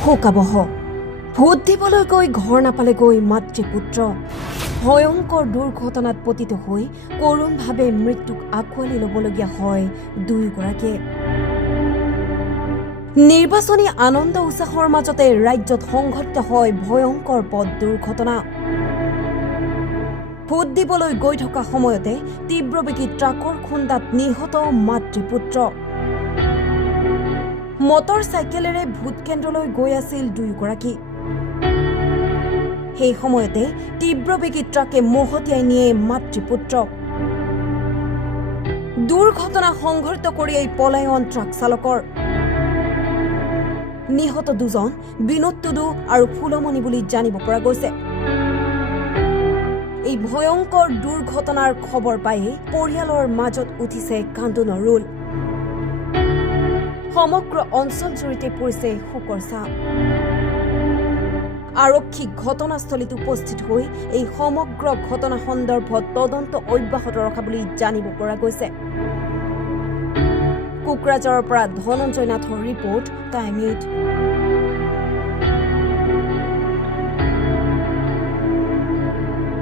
শোকাবহ ভোট দিবলৈ গৈ ঘৰ নাপালেগৈ মাতৃপুত্ৰ ভয়ংকৰ দুৰ্ঘটনাত পতিত হৈ কৰুণভাৱে মৃত্যুক আঁকোৱালি ল'বলগীয়া হয় দুয়োগৰাকীয়ে নিৰ্বাচনী আনন্দ উৎসাহৰ মাজতে ৰাজ্যত সংঘটিত হয় ভয়ংকৰ পথ দুৰ্ঘটনা ভোট দিবলৈ গৈ থকা সময়তে তীব্ৰবেগী ট্ৰাকৰ খুন্দাত নিহত মাতৃপুত্ৰ মটৰ চাইকেলেৰে ভোট কেন্দ্ৰলৈ গৈ আছিল দুয়োগৰাকী সেই সময়তে তীব্ৰবেগী ট্ৰাকে মহতিয়াই নিয়ে মাতৃপুত্ৰক দুৰ্ঘটনা সংঘটিত কৰি এই পলায়ন ট্ৰাক চালকৰ নিহত দুজন বিনোদ টুডু আৰু ফুলমণি বুলি জানিব পৰা গৈছে এই ভয়ংকৰ দুৰ্ঘটনাৰ খবৰ পাই পৰিয়ালৰ মাজত উঠিছে কান্দোনৰ ৰোল সমগ্ৰ অঞ্চল জুৰিতে পৰিছে শোকৰ ছাঁ আৰক্ষী ঘটনাস্থলীত উপস্থিত হৈ এই সমগ্ৰ ঘটনা সন্দৰ্ভত তদন্ত অব্যাহত ৰখা বুলি জানিব পৰা গৈছে কোকৰাঝাৰৰ পৰা ধনঞ্জয় নাথৰ ৰিপৰ্ট টাইম 8